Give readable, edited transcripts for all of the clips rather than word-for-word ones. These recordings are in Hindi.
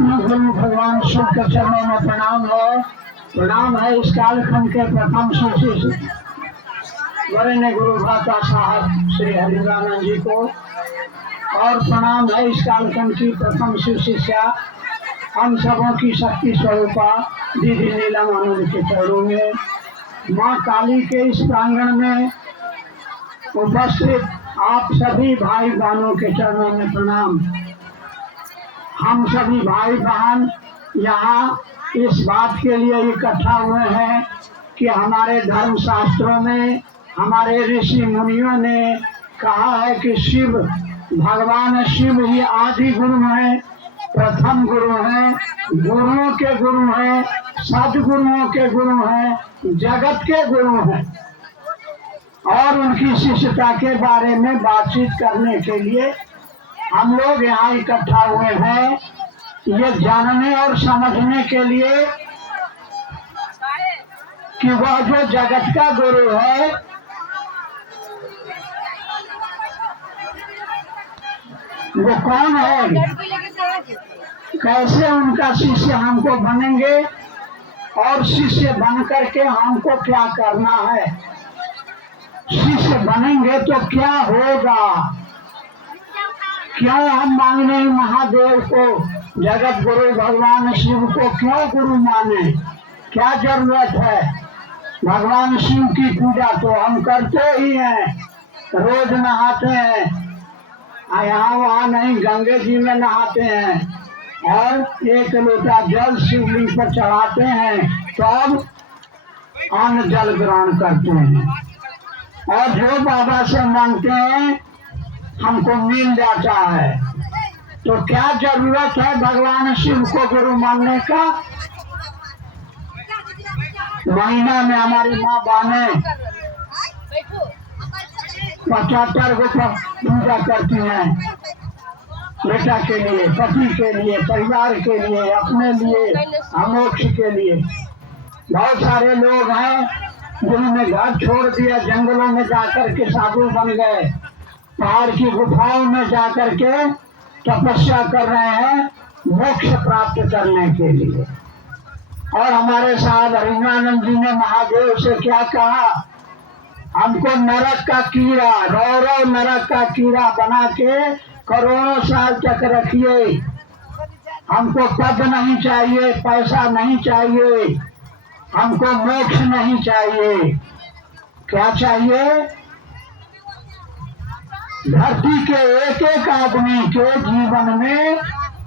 अपने गुरु भगवान शिव के चरणों में प्रणाम है। प्रणाम है इस कालखंड के प्रथम शिष्य वरेण्य गुरु भ्राता साहब श्री हरिरानंद जी को, और प्रणाम है इस कालखंड की प्रथम शिव शिष्या हम सबों की शक्ति स्वरूपा दीदी नीलम आनंद के चरणों में। माँ काली के इस प्रांगण में उपस्थित आप सभी भाई बहनों के चरणों में प्रणाम। हम सभी भाई बहन यहाँ इस बात के लिए इकट्ठा हुए हैं कि हमारे धर्म शास्त्रों में हमारे ऋषि मुनियों ने कहा है कि शिव भगवान शिव ही आदि गुरु हैं, प्रथम गुरु हैं, गुरुओं के गुरु हैं, सदगुरुओं के गुरु हैं, जगत के गुरु हैं। और उनकी शिष्यता के बारे में बातचीत करने के लिए हम लोग यहाँ इकट्ठा हुए हैं, ये जानने और समझने के लिए कि वह जो जगत का गुरु है वो कौन है, कैसे उनका शिष्य हमको बनेंगे और शिष्य बन करके हमको क्या करना है, शिष्य बनेंगे तो क्या होगा, क्यों हम मांगने महादेव को, जगत गुरु भगवान शिव को क्यों गुरु माने, क्या जरूरत है। भगवान शिव की पूजा तो हम करते ही हैं, रोज नहाते हैं, यहाँ वहाँ नहीं गंगे जी में नहाते हैं और एक लोटा जल शिवलिंग पर चढ़ाते हैं, तब अन्न जल ग्रहण करते हैं और जो बाबा से मांगते हैं हमको मिल जाता है। तो क्या जरूरत है भगवान शिव को गुरु मानने का। महीना में हमारी माँ बहने 75 को पूजा करती हैं, बेटा के लिए, पति के लिए, परिवार के लिए, अपने लिए, मोक्ष के लिए। बहुत सारे लोग हैं जिन्होंने घर छोड़ दिया, जंगलों में जाकर के साधु बन गए, पहाड़ की गुफाओं में जाकर के तपस्या कर रहे हैं मोक्ष प्राप्त करने के लिए। और हमारे साथ हरिनानंद जी ने महादेव से क्या कहा, हमको नरक का कीड़ा, रौरव नरक का कीड़ा बना के करोड़ों साल तक रखिए, हमको पद नहीं चाहिए, पैसा नहीं चाहिए, हमको मोक्ष नहीं चाहिए। क्या चाहिए, धरती के एक एक आदमी के जीवन में,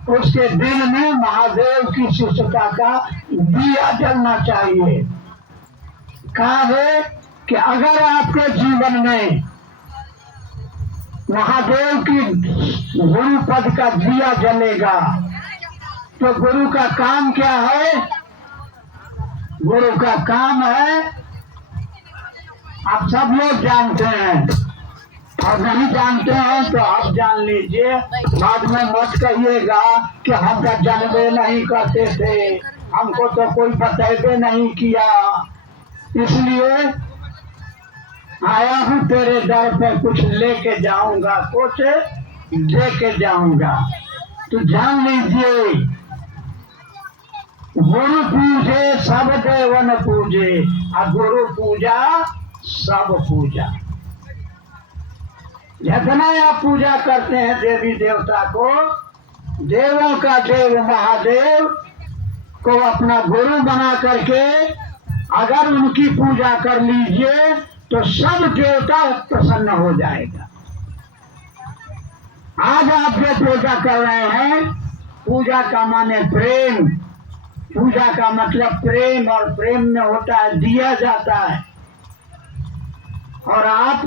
उसके दिल में महादेव की शिष्यता का दिया जलना चाहिए। कहा है कि अगर आपके जीवन में महादेव की गुरु पद का दिया जलेगा तो गुरु का काम क्या है, गुरु का काम है, आप सब लोग जानते हैं, और नहीं जानते हैं तो आप जान लीजिए, बाद में मत कहिएगा कि हम तो जानबे नहीं करते थे, हमको तो कोई बतेबे नहीं किया, इसलिए आया हूँ तेरे दर पे, कुछ लेके जाऊंगा, कुछ लेके जाऊंगा। तो जान लीजिए, गुरु पूजे सब देवन पूजे, और गुरु पूजा सब पूजा। जितना आप पूजा करते हैं देवी देवता को, देवों का देव महादेव को अपना गुरु बना करके अगर उनकी पूजा कर लीजिए तो सब देवता प्रसन्न हो जाएगा। आज आप जो पूजा कर रहे हैं, पूजा का माने प्रेम, पूजा का मतलब प्रेम, और प्रेम में होता है दिया जाता है। और आप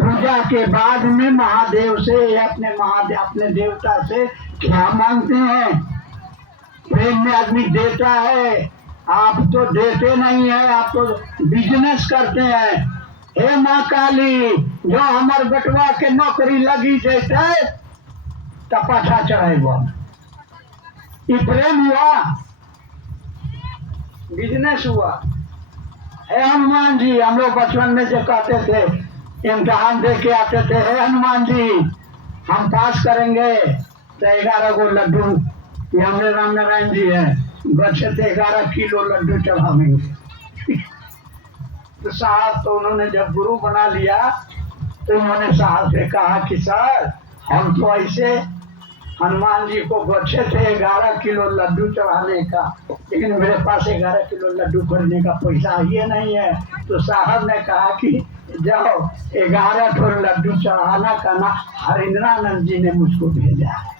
पूजा के बाद में महादेव से, अपने देवता से क्या मांगते हैं। प्रेम में आदमी देता है, आप तो देते नहीं है, आप तो बिजनेस करते हैं। हे माँ काली, जो हमार बेटवा के नौकरी लगी जैसे तपस्या चढ़ेगा, ये प्रेम हुआ, बिजनेस हुआ। हे हनुमान जी, हम लोग बचपन में जो कहते थे, इम्तिहान दे के आते थे, हे हनुमान जी हम पास करेंगे तो 11 गो लड्डू कि हमने राम नारायण जी है बच्चे थे 11 किलो लड्डू चढ़ावेंगे। तो साहब तो उन्होंने जब गुरु बना लिया तो उन्होंने साहब से कहा कि सर हम तो ऐसे हनुमान जी को बच्चे थे 11 किलो लड्डू चढ़ाने का, लेकिन मेरे पास 11 किलो लड्डू खरीदने का पैसा ये नहीं है। तो साहब ने कहा कि जाओ 11 ठो लड्डू चढ़ाना का ना हरिंद्रानंद जी ने मुझको भेजा है।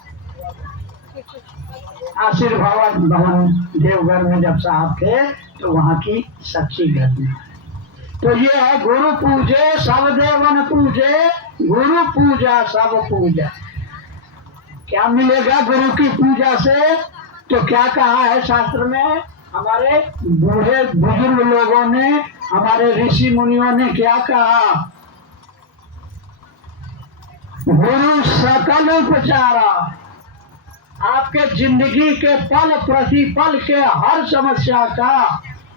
आशीर्वाद भवन देवघर में जब साहब थे तो वहाँ की सच्ची घटना। तो ये है गुरु पूजे सब देवन पूजे, गुरु पूजा सब पूजा। क्या मिलेगा गुरु की पूजा से? तो क्या कहा है शास्त्र में? हमारे बूढ़े बुजुर्ग लोगों ने, हमारे ऋषि मुनियों ने क्या कहा? गुरु सकल उपचारा। आपके जिंदगी के पल प्रतिपल के हर समस्या का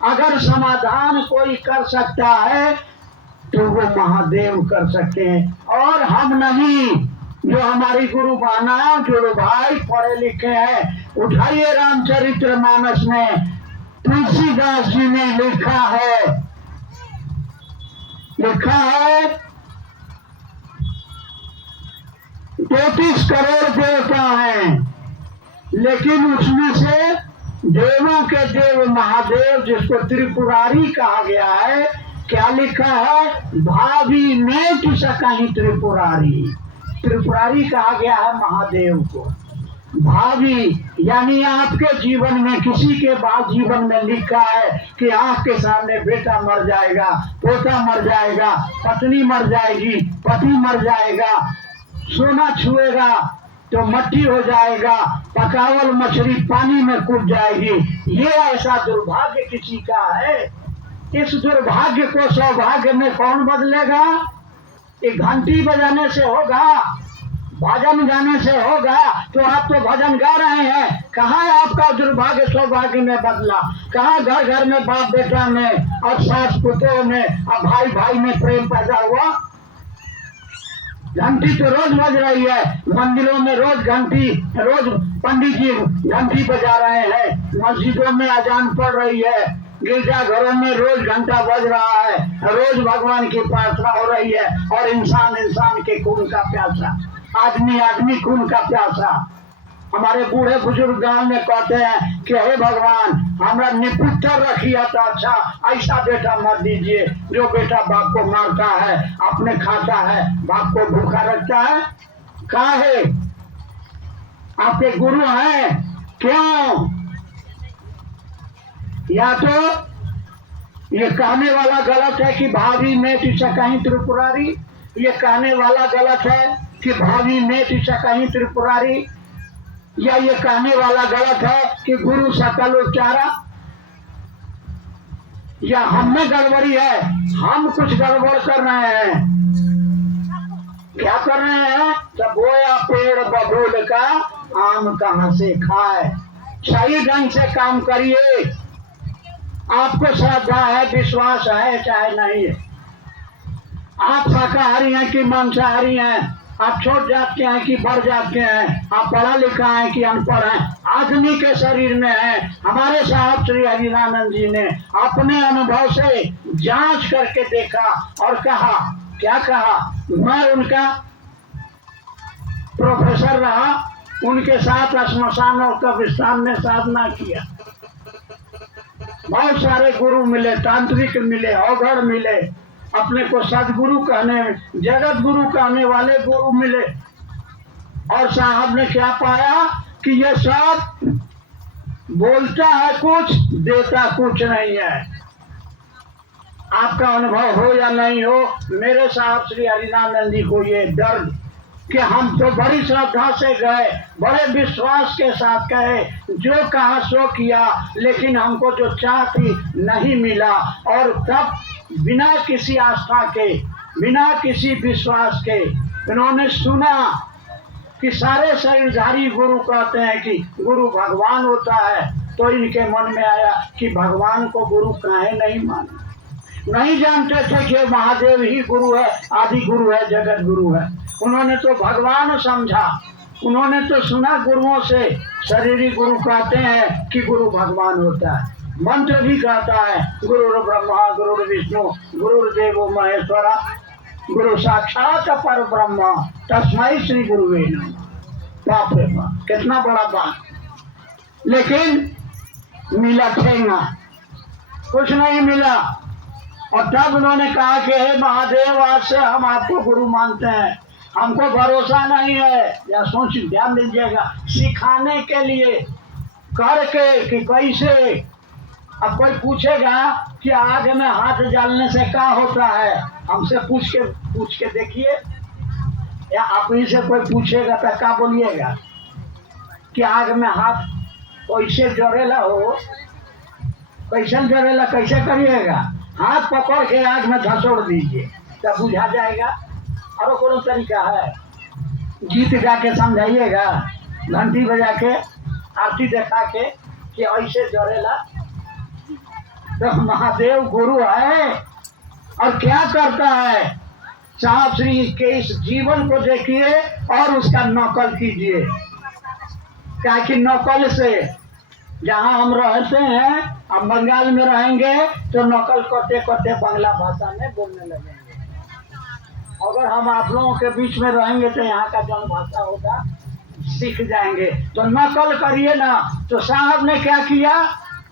अगर समाधान कोई कर सकता है तो वो महादेव कर सकते हैं और हम नहीं। जो हमारी गुरु बाना जो भाई पढ़े लिखे हैं, उठाइए रामचरित्र मानस में तुलसीदास जी ने लिखा है 33 करोड़ देवता हैं, लेकिन उसमें से देवों के देव महादेव जिसको त्रिपुरारी कहा गया है, क्या लिखा है? भाभी में कहीं त्रिपुरारी। त्रिपुरारी कहा गया है महादेव को। भावी यानी आपके जीवन में किसी के बाद जीवन में लिखा है कि आपके सामने बेटा मर जाएगा, पोता मर जाएगा, पत्नी मर जाएगी, पति मर जाएगा, सोना छुएगा तो मट्टी हो जाएगा, पकावल मछली पानी में कूद जाएगी। ये ऐसा दुर्भाग्य किसी का है। इस दुर्भाग्य को सौभाग्य में कौन बदलेगा? एक घंटी बजाने से होगा, भजन गाने से होगा। तो आप तो भजन गा रहे हैं, कहाँ आपका दुर्भाग्य सौभाग्य में बदला? कहाँ घर घर में बाप बेटा में और सास पुतों में और भाई भाई में प्रेम पैदा हुआ? घंटी तो रोज बज रही है, मंदिरों में रोज घंटी, रोज पंडित जी घंटी बजा रहे हैं, मस्जिदों में अजान पड़ रही है, गिरजाघरों में रोज घंटा बज रहा है, रोज भगवान की प्रार्थना हो रही है। और इंसान इंसान के खून का प्यासा, आदमी आदमी खून का प्यासा। हमारे बूढ़े बुजुर्ग गांव में कहते हैं कि हे भगवान हमारा निपुत्र रखिए तो अच्छा, ऐसा बेटा मत दीजिए जो बेटा बाप को मारता है, अपने खाता है, बाप को भूखा रखता है। काहे? आपके गुरु हैं क्यों? या तो ये कहने वाला गलत है कि भाभी में कहीं त्रिपुरारी, ये कहने वाला गलत है कि भाभी में कहीं त्रिपुरारी, या ये कहने वाला गलत है कि गुरु सकल उपचारा, या हम में गड़बड़ी है, हम कुछ गड़बड़ कर रहे हैं। क्या कर रहे हैं? तो बोया पेड़ बबूल का आम कहां से खाए। सही ढंग से काम करिए। आपको श्रद्धा है, विश्वास है चाहे नहीं है। आप शाकाहारी हैं कि मांसाहारी हैं, आप छोट जात के हैं कि बड़ जात के हैं, आप पढ़ा लिखा है कि अनपढ़ हैं, आदमी के शरीर में है। हमारे साहब श्री हरिरानंद जी ने अपने अनुभव से जांच करके देखा और कहा, क्या कहा? मैं उनका प्रोफेसर रहा, उनके साथ श्मशान और कब्रिस्तान में साधना किया। बहुत सारे गुरु मिले, तांत्रिक मिले, अवघड़ मिले, अपने को सदगुरु कहने, जगत गुरु कहने वाले गुरु मिले। और साहब ने क्या पाया कि ये सब बोलता है कुछ, देता कुछ नहीं है। आपका अनुभव हो या नहीं हो, मेरे साहब श्री हरिनानंद जी को ये दर्द कि हम तो बड़ी श्रद्धा से गए, बड़े विश्वास के साथ गए, जो कहा सो किया, लेकिन हमको जो चाह थी नहीं मिला। और तब बिना किसी आस्था के, बिना किसी विश्वास के इन्होंने सुना कि सारे शरीरधारी गुरु कहते हैं कि गुरु भगवान होता है। तो इनके मन में आया कि भगवान को गुरु काहे नहीं माने। नहीं जानते थे कि महादेव ही गुरु है, आदि गुरु है, जगत गुरु है। उन्होंने तो भगवान समझा। उन्होंने तो सुना गुरुओं से, शरीरी गुरु कहते हैं कि गुरु भगवान होता है, मंत्र भी कहता है गुरु ब्रह्मा गुरु विष्णु गुरुदेवो महेश्वरा गुरु साक्षात पर ब्रह्म तस्मै श्री गुरुवे नमः। बाप रे बाप, कितना बड़ा बात। लेकिन मिला ठेंगा, कुछ नहीं मिला। और तब उन्होंने कहा कि हे महादेव, आज से हम आपको गुरु मानते हैं, हमको भरोसा नहीं है। या सोच, ध्यान दीजिएगा, सिखाने के लिए करके कि कैसे। अब कोई पूछेगा कि आग में हाथ डालने से क्या होता है, हमसे पूछ के देखिए, या आप ही से कोई पूछेगा तो क्या बोलिएगा कि आग में हाथ कैसे जड़ेला हो, कैसे जड़ेला, कैसे करिएगा? हाथ पकड़ के आग में धसोड़ दीजिए तब बुझा जाएगा। और कोनो तरीका है? गीत गा के समझाइएगा, घंटी बजा के, आरती देखा के कि ऐसे जड़ेला। तो महादेव गुरु है और क्या करता है, साहब श्री के इस जीवन को देखिए और उसका नकल कीजिए। क्या कि नकल से, जहाँ हम रहते हैं, अब बंगाल में रहेंगे तो नकल करते करते बांग्ला भाषा में बोलने लगेंगे। अगर हम आप लोगों के बीच में रहेंगे तो यहाँ का जन भाषा होगा सीख जाएंगे। तो नकल करिए ना। तो साहब ने क्या किया,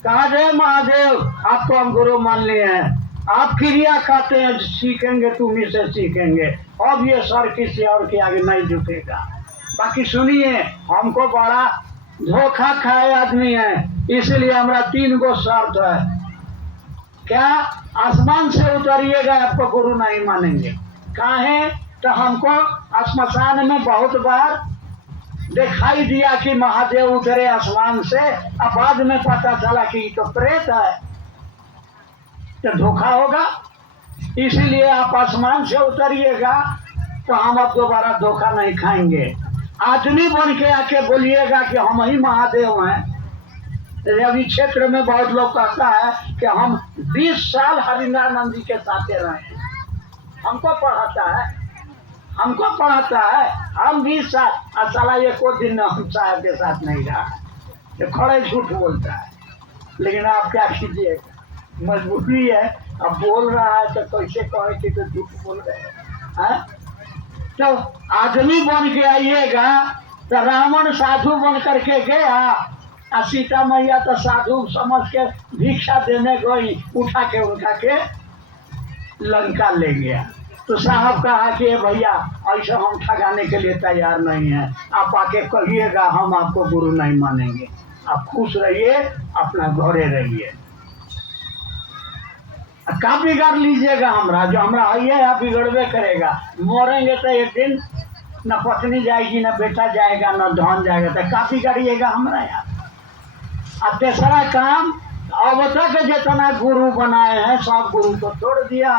कहा जय महादेव, आपको हम गुरु मान लिए हैं, आप क्रिया खाते हैं, सीखेंगे तुम्ही से सीखेंगे। अब ये सर किसी और के आगे नहीं झुकेगा। बाकी सुनिए, हमको बड़ा धोखा खाए आदमी है, इसलिए हमारा 3 गो शर्त है। क्या? आसमान से उतरिएगा आपको गुरु नहीं मानेंगे। काहे? तो हमको श्मशान में बहुत बार दिखाई दिया कि महादेव उतरे आसमान से, अब बाद में पता चला कि तो प्रेत है, तो धोखा होगा। इसीलिए आप आसमान से उतरिएगा तो हम अब दोबारा धोखा नहीं खाएंगे। आदमी बन के आके बोलिएगा कि हम ही महादेव हैं। रवि क्षेत्र में बहुत लोग कहता है कि हम 20 साल हरिनारायण जी के साथ रहे, हमको पढ़ाता है, हम 20 साल साला एक दिन हम साहब के साथ नहीं रहा। ये खड़े झूठ बोलता है। लेकिन आप क्या कीजिएगा, मजबूरी है, अब बोल रहा है तो कैसे कहे कि तो झूठ बोल रहे हैं। तो आदमी बन के आइएगा। तो रावण साधु बन करके गया और सीता मैया तो साधु समझ के भिक्षा देने गई, उठा के लंका ले गया। तो साहब कहा कि भैया ऐसा हम ठगाने के लिए तैयार नहीं है, आप आके कहिएगा हम आपको गुरु नहीं मानेंगे, आप खुश रहिए, अपना घरे रहिए। का बिगाड़ लीजिएगा हमरा, जो हमरा है आप बिगड़बे करेगा। मरेंगे तो एक दिन न पत्नी जाएगी, न बेटा जाएगा, न धन जाएगा, तो का बिगाड़िएगा हमरा यार। अब तीसरा काम, अब तक जितना गुरु बनाए हैं सब गुरु को छोड़ दिया।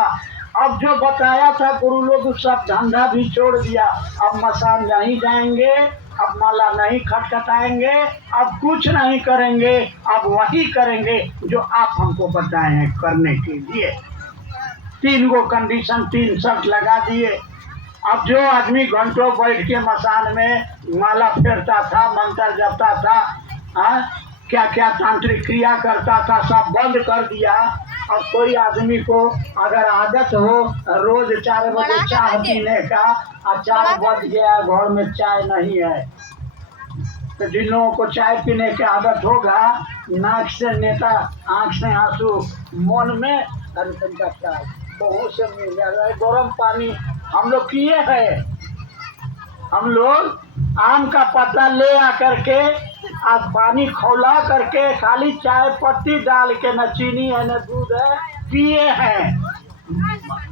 अब जो बताया था गुरु लोग सब धंधा भी छोड़ दिया। अब मसान नहीं जाएंगे, अब माला नहीं खटखटाएंगे, अब कुछ नहीं करेंगे, अब वही करेंगे जो आप हमको बताए हैं करने के लिए। 3 गो कंडीशन, 3 शर्त लगा दिए। अब जो आदमी घंटों बैठ के मसान में माला फेरता था, मंत्र जपता था, क्या क्या तांत्रिक क्रिया करता था, सब बंद कर दिया। अब कोई आदमी को अगर आदत हो रोज 4 बजे चाय पीने का, और 4 बज गया घर में चाय नहीं है, तो जिन लोगों को चाय पीने की आदत होगा, नाक से नेता, आंख से आंसू, मन में चाय बहुत से मिल जाएगा। गर्म पानी हम लोग किए हैं, हम लोग आम का पत्ता ले आकर के आज पानी खौला करके खाली चाय पत्ती डाल के, न चीनी है न दूध है, पिए हैं।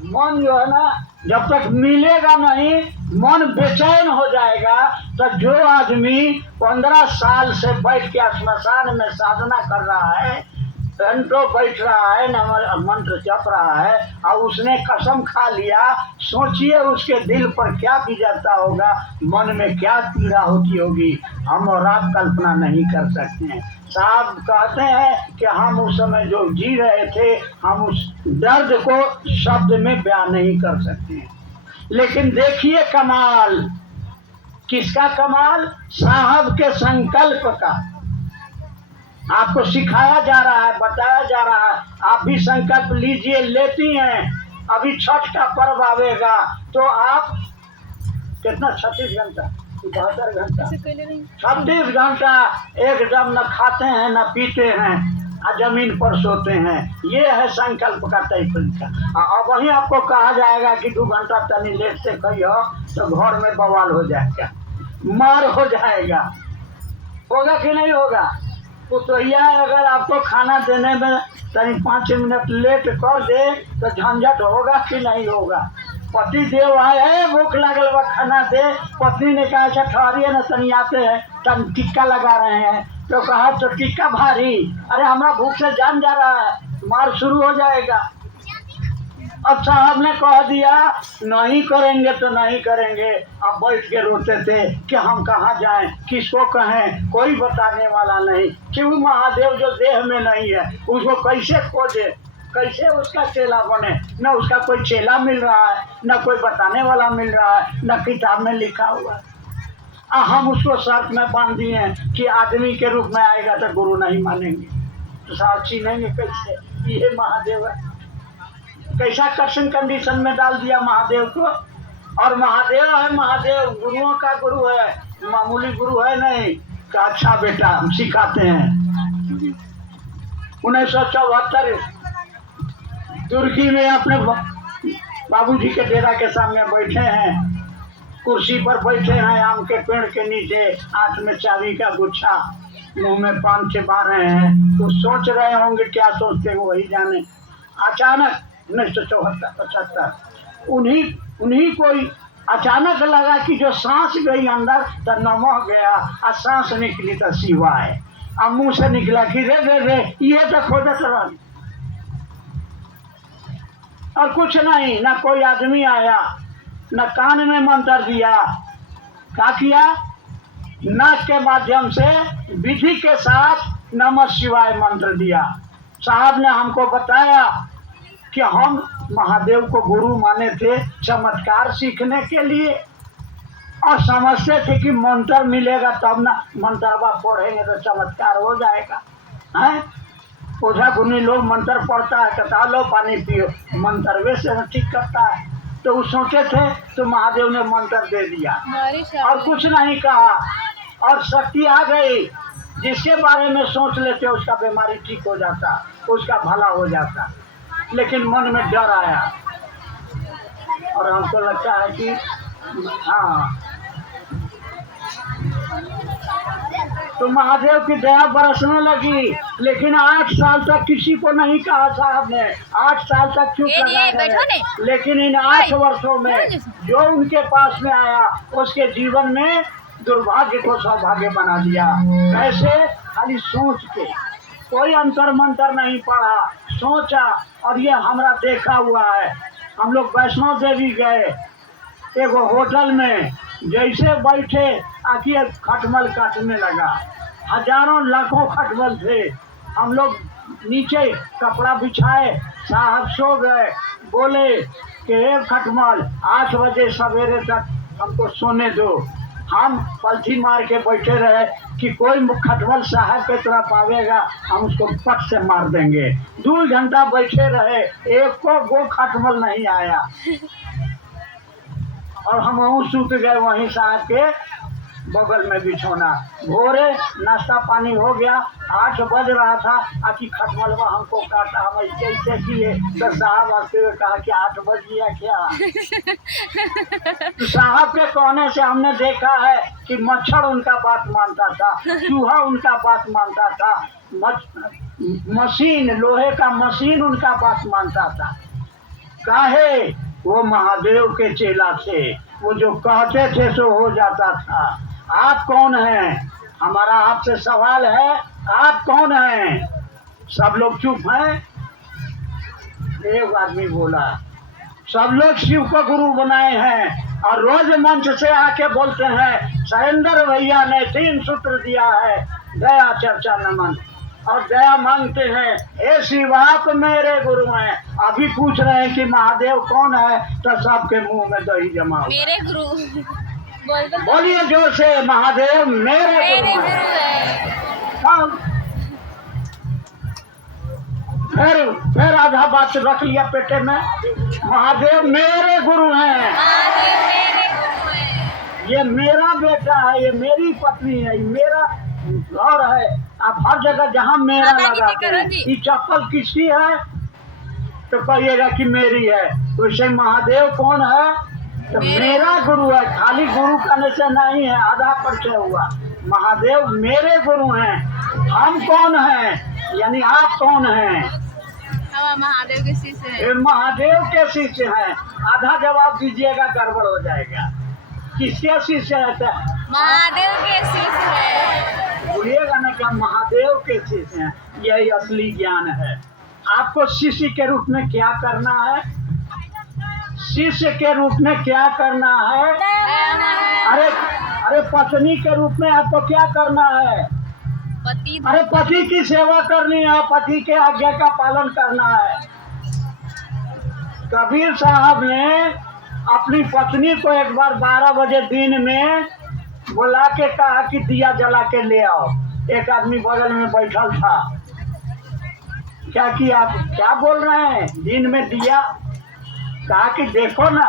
मन जो है ना, जब तक मिलेगा नहीं मन बेचैन हो जाएगा। तो जो आदमी 15 साल से बैठ के श्मशान में साधना कर रहा है, घंटों बैठ रहा है, मंत्र जप रहा है, और उसने कसम खा लिया, सोचिए उसके दिल पर क्या गुजरता होगा, मन में क्या पीड़ा होती होगी, हम और आप कल्पना नहीं कर सकते हैं। साहब कहते हैं कि हम उस समय जो जी रहे थे, हम उस दर्द को शब्द में बयान नहीं कर सकते हैं। लेकिन देखिए कमाल, किसका कमाल? साहब के संकल्प का। आपको सिखाया जा रहा है, बताया जा रहा है, आप भी संकल्प लीजिए, लेती हैं। अभी छठ का पर्व आवेगा तो आप कितना 36 घंटा 72 घंटा 36 घंटा एकदम न खाते हैं न पीते हैं, जमीन पर सोते हैं। ये है संकल्प का तरीका। अब वही आपको कहा जाएगा कि 2 घंटा तनी लेट से कहियो तो घर में बवाल हो जाएगा, मार हो जाएगा। होगा कि नहीं होगा? पुतोहिया अगर आपको खाना देने में तनी 5 मिनट लेट कर दे तो झंझट होगा कि नहीं होगा? पति देव आए, भूख लगल बा खाना दे, पत्नी ने कहा अच्छा ठहरिए न तनी आते हैं, तन टिक्का लगा रहे हैं, तो कहा तो टिक्का भारी, अरे हमारा भूख से जान जा रहा है, मार शुरू हो जाएगा। अब साहब ने कह दिया नहीं करेंगे तो नहीं करेंगे। अब बैठ के रोते थे कि हम कहाँ जाएं, किसको कहें, कोई बताने वाला नहीं। क्यों? महादेव जो देह में नहीं है उसको कैसे खोजे, कैसे उसका चेला बने? न उसका कोई चेला मिल रहा है, न कोई बताने वाला मिल रहा है, न किताब में लिखा हुआ है। हम उसको शर्त में बांध दिए हैं कि आदमी के रूप में आएगा तो गुरु नहीं मानेंगे, तो साहब छीनेंगे कैसे? ये महादेव है। कैसा कठिन कंडीशन में डाल दिया महादेव को। और महादेव है, महादेव गुरुओं का गुरु है, मामूली गुरु है नहीं। का अच्छा बेटा हम सिखाते हैं। 1974 तुर्की में अपने बाबूजी के डेरा के सामने बैठे हैं, कुर्सी पर बैठे हैं आम के पेड़ के नीचे, हाथ में चाबी का गुच्छा, मुंह में पान चबा रहे हैं। तो सोच रहे होंगे, क्या सोचते हैं वही जाने। अचानक 1974-75 उन्हीं कोई अचानक लगा कि जो सांस गई अंदर तो नमः गया, और सांस निकली तो शिवाय। अब मुंह से निकला कि रे रे रे, ये तो खोजत रह। और कुछ नहीं, ना कोई आदमी आया, न कान में मंत्र दिया। क्या किया? नाक के माध्यम से विधि के साथ नमः शिवाय मंत्र दिया। साहब ने हमको बताया कि हम महादेव को गुरु माने थे चमत्कार सीखने के लिए, और समझते थे कि मंत्र मिलेगा तब ना, मंत्रवा पढ़ेंगे तो चमत्कार हो जाएगा। हैं? ओझा गुनी लोग मंत्र पढ़ता है, कहता लो पानी पियो, मंत्रवे से ठीक करता है। तो वो सोचे थे तो महादेव ने मंत्र दे दिया और कुछ नहीं कहा, और शक्ति आ गई। जिसके बारे में सोच लेते उसका बीमारी ठीक हो जाता, उसका भला हो जाता। लेकिन मन में डर आया, और हमको लगता है कि हाँ, तो महादेव की दया बरसने लगी। लेकिन 8 साल तक किसी को नहीं कहा साहब ने, 8 साल तक चुप लगाए रहे। लेकिन इन 8 वर्षों में जो उनके पास में आया उसके जीवन में दुर्भाग्य को सौभाग्य बना दिया। कैसे? खाली सोच के, कोई अंतर मंतर नहीं पड़ा, सोचा। और ये हमारा देखा हुआ है। हम लोग वैष्णो देवी गए, एक होटल में जैसे बैठे आखिर खटमल काटने लगा, हजारों लाखों खटमल थे। हम लोग नीचे कपड़ा बिछाए, साहब सो गए। बोले कि हे खटमल, 8 बजे सवेरे तक हमको सोने दो। हम पलथी मार के बैठे रहे कि कोई खटमल साहब के तरफ आवेगा हम उसको पट से मार देंगे। 2 घंटा बैठे रहे, एक को वो खटमल नहीं आया, और हम सूत गए वहीं साहब के बगल में बिछोना। भोरे नाश्ता पानी हो गया, 8 बज रहा था, आखि खटमलवा हमको काटा। हम ऐसे किए तो साहब आते हुए कहा कि 8 बज गया क्या? तो साहब के कहने से हमने देखा है कि मच्छर उनका बात मानता था, चूहा उनका बात मानता था, मशीन, लोहे का मशीन उनका बात मानता था। काहे? वो महादेव के चेला थे, वो जो कहते थे सो हो जाता था। आप कौन हैं? हमारा आपसे सवाल है, आप कौन हैं? सब लोग चुप हैं। एक आदमी बोला, सब लोग शिव को गुरु बनाए हैं और रोज मंच से आके बोलते हैं सरेंद्र भैया ने 3 सूत्र दिया है, दया चर्चा नमन, और दया मांगते हैं। ए शिव आप मेरे गुरु हैं। अभी पूछ रहे हैं कि महादेव कौन है, तो सबके मुंह में दही जमा। मेरे गुरु बोलिए जोर से, महादेव मेरे गुरु हैं। हाँ। फिर आधा बात रख लिया पेटे में, महादेव मेरे गुरु हैं, ये मेरा बेटा है, ये मेरी पत्नी है, ये मेरा घर है। आप हर जगह जहाँ मेरा लगाते हैं, ये चप्पल किसकी है तो कहिएगा कि मेरी है। वैसे महादेव कौन है तो मेरा गुरु है। खाली गुरु कहने से नहीं है, आधा परिचय हुआ। महादेव मेरे गुरु हैं। हम कौन हैं यानी आप कौन हैं? महादेव के शिष्य हैं। महादेव के शिष्य हैं। आधा जवाब दीजिएगा गड़बड़ हो जाएगा। किसके शिष्य है? महादेव के शिष्य हैं। बोलिएगा ना क्या महादेव के शिष्य हैं। यही असली ज्ञान है। आपको शिष्य के रूप में क्या करना है? शिष्य के रूप में क्या करना है? अरे पत्नी के रूप में आपको क्या करना है? अरे पति की सेवा करनी है, पति के आज्ञा का पालन करना है। कबीर साहब ने अपनी पत्नी को एक बार 12 बजे दिन में बुला के कहा कि दिया जला के ले आओ। एक आदमी बगल में बैठल था। क्या किया? आप क्या बोल रहे हैं? दिन में दिया? कहा कि देखो ना,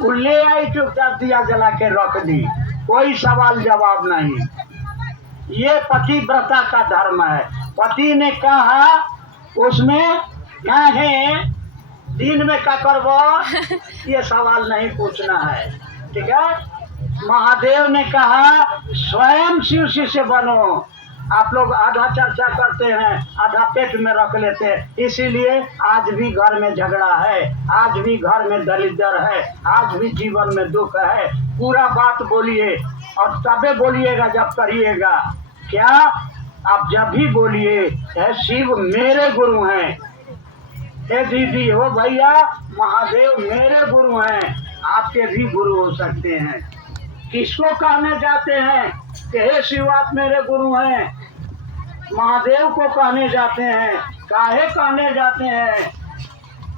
वो ले आई, चुपचाप दिया जला के रख दी, कोई सवाल जवाब नहीं। ये पतिव्रता का धर्म है। पति ने कहा उसमें क्या है, दिन में क्या करबो, ये सवाल नहीं पूछना है, ठीक है। महादेव ने कहा स्वयं शिव शिष्य बनो। आप लोग आधा चर्चा करते हैं, आधा पेट में रख लेते हैं। इसीलिए आज भी घर में झगड़ा है, आज भी घर में दरिद्र है, आज भी जीवन में दुख है। पूरा बात बोलिए और तबे बोलिएगा जब करिएगा। क्या आप जब भी बोलिए है शिव मेरे गुरु हैं, हे दीदी हो भैया, महादेव मेरे गुरु हैं। आपके भी गुरु हो सकते हैं। किसको कहने जाते हैं कि हे शिव आप मेरे गुरु हैं? महादेव को कहने जाते हैं। काहे कहने जाते हैं?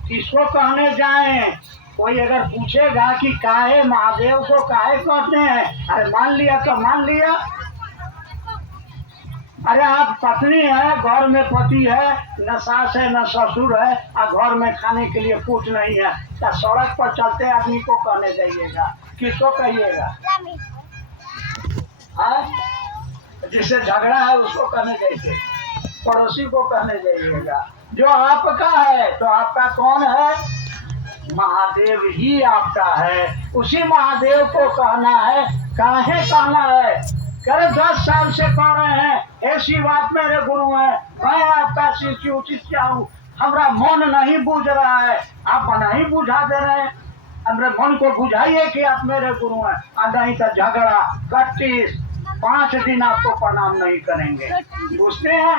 किसको कहने जाएं? कोई अगर पूछेगा कि काहे महादेव को काहे कहते हैं, अरे मान लिया तो मान लिया। अरे आप पत्नी है, घर में पति है, न सास है न ससुर है, और घर में खाने के लिए कुछ नहीं है, तो सड़क पर चलते आदमी को कहने जाइएगा? किसको कहिएगा? जिससे झगड़ा है उसको कहने जाइए, पड़ोसी को कहने जाइएगा। जो आपका है तो आपका कौन है? महादेव ही आपका है। उसी महादेव को कहना है। काहे कहना है? करे 10 साल से कह रहे हैं हे शिव आप मेरे गुरु हैं, मैं आपका शिष्य उचित क्या हूँ, हमारा मन नहीं बूझ रहा है, आप नहीं बुझा दे रहे हैं। हमारे मन को बुझाइए कि आप मेरे गुरु हैं, नहीं तो झगड़ा कट्टिस 5 दिन आपको प्रणाम नहीं करेंगे। पूछते हैं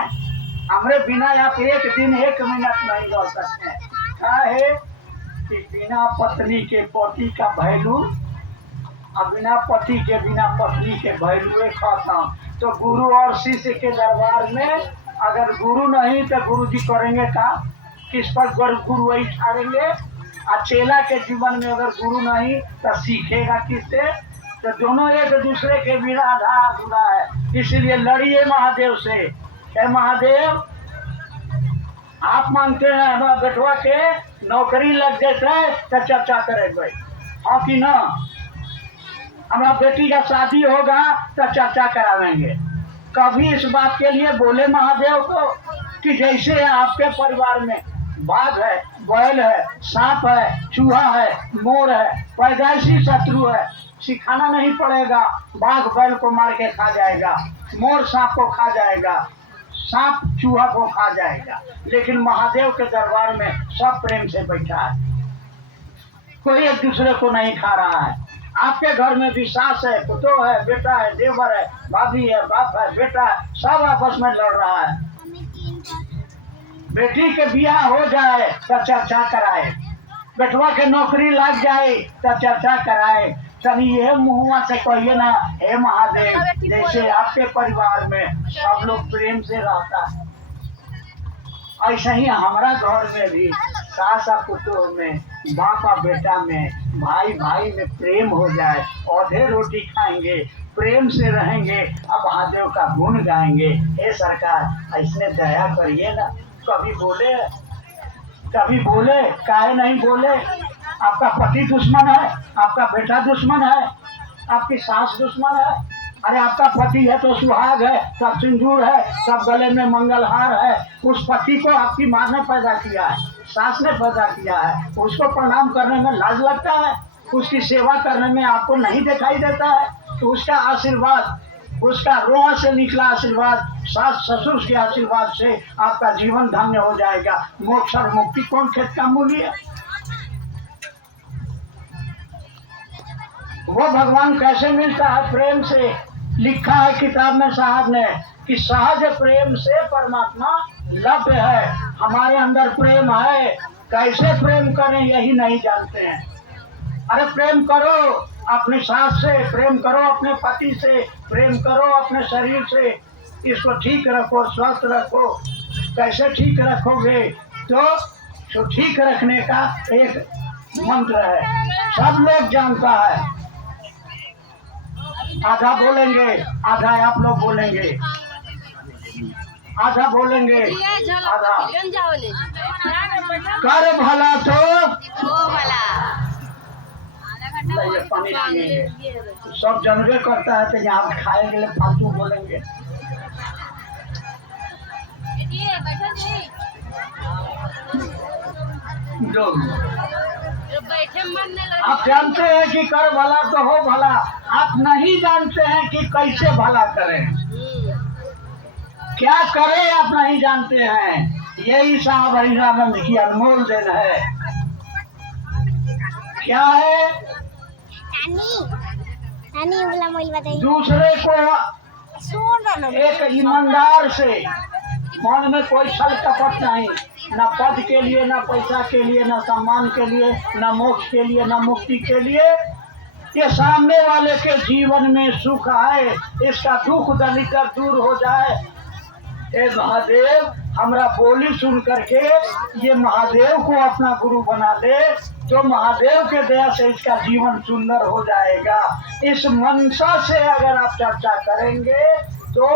हमारे बिना आप एक दिन 1 मिनट नहीं रह सकते हैं। क्या है कि बिना पत्नी के पति का वैल्यू, और बिना पति के बिना पत्नी के वैल्यू खत्म। तो गुरु और शिष्य के दरबार में अगर गुरु नहीं तो गुरु जी करेंगे का? किस पर गुरु वही छाड़ेंगे? और चेला के जीवन में अगर गुरु नहीं तो सीखेगा किससे? तो दोनों एक दूसरे के बिना आधा अधूरा है। इसलिए लड़िए महादेव से। क्या महादेव आप मांगते हैं हमारा बेटवा के नौकरी लग जाए तो चर्चा करे भाई, हाँ कि ना? हमारा बेटी का शादी होगा तो चर्चा करावेंगे। कभी इस बात के लिए बोले महादेव को कि जैसे आपके परिवार में बाघ है, बैल है, सांप है, चूहा है, मोर है, पैदाइशी शत्रु है, सिखाना नहीं पड़ेगा। बाघ बैल को मार के खा जाएगा, मोर सांप को खा जाएगा, सांप चूहा को खा जाएगा। लेकिन महादेव के दरबार में सब प्रेम से बैठा है, कोई एक दूसरे को नहीं खा रहा है। आपके घर में भी सास है, पुतो है, बेटा है, देवर है, भाभी है, बाप है, बेटा है, सब आपस में लड़ रहा है। बेटी के बियाह हो जाए तो चर्चा कराए, बेटवा के नौकरी लग जाए तो चर्चा कराए। तभी ये मुहुआ से कहिए ना हे महादेव, जैसे आपके परिवार में सब लोग प्रेम से रहता है, ऐसे ही हमारा घर में भी सास और पुतोह में, बाप और बेटा में, भाई भाई में प्रेम हो जाए, औधे रोटी खाएंगे, प्रेम से रहेंगे, अब महादेव का गुण गाएंगे। हे सरकार ऐसने दया करिए ना। कभी बोले काहे नहीं बोले? आपका पति दुश्मन है, आपका बेटा दुश्मन है, आपकी सास दुश्मन है। अरे आपका पति है तो सुहाग है, सब सिंदूर है, सब गले में मंगलहार है। उस पति को आपकी माँ ने पैदा किया है, सास ने पैदा किया है, उसको प्रणाम करने में लाज लगता है, उसकी सेवा करने में आपको नहीं दिखाई देता है। तो उसका आशीर्वाद, उसका रोआ से निकला आशीर्वाद, सास ससुर के आशीर्वाद से आपका जीवन धन्य हो जाएगा। मोक्ष और मुक्ति कौन खेत का मूल्य है? वो भगवान कैसे मिलता है? प्रेम से। लिखा है किताब में साहब ने कि सहज प्रेम से परमात्मा लभ्य है। हमारे अंदर प्रेम है, कैसे प्रेम करें यही नहीं जानते हैं। अरे प्रेम करो अपनी सास से, प्रेम करो अपने पति से, प्रेम करो अपने शरीर से। इसको ठीक रखो, स्वस्थ रखो। कैसे ठीक रखोगे? तो ठीक रखने का एक मंत्र है, सब लोग जानता है। आधा बोलेंगे, आधा आप लोग बोलेंगे, आधा बोलेंगे, आधा। कर भला तो पानी पिएंगे, सब जानबे करता है। तो यहाँ खाएंगे फालतू बोलेंगे। जो आप जानते हैं कि कर भला तो हो भला, आप नहीं जानते हैं कि कैसे भला करें, क्या करें आप नहीं जानते हैं। यही साहब हरिरानंद की अनमोल देन है। क्या है? दूसरे को एक ईमानदार से, मन में कोई छल कपट नहीं, न पद के लिए, न पैसा के लिए, न सम्मान के लिए, न मोक्ष के लिए, न मुक्ति के लिए। ये सामने वाले के जीवन में सुख आए, इसका दुख दलितर दूर हो जाए। ए महादेव, हमरा बोली सुन करके ये महादेव को अपना गुरु बना ले, तो महादेव के दया से इसका जीवन सुंदर हो जाएगा। इस मनसा से अगर आप चर्चा करेंगे तो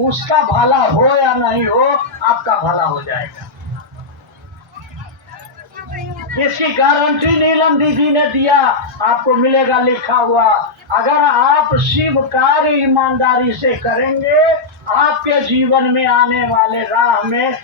उसका भला हो या नहीं हो, आपका भला हो जाएगा। इसकी गारंटी नीलम दीदी ने दिया, आपको मिलेगा लिखा हुआ। अगर आप शिव कार्य ईमानदारी से करेंगे, आपके जीवन में आने वाले राह में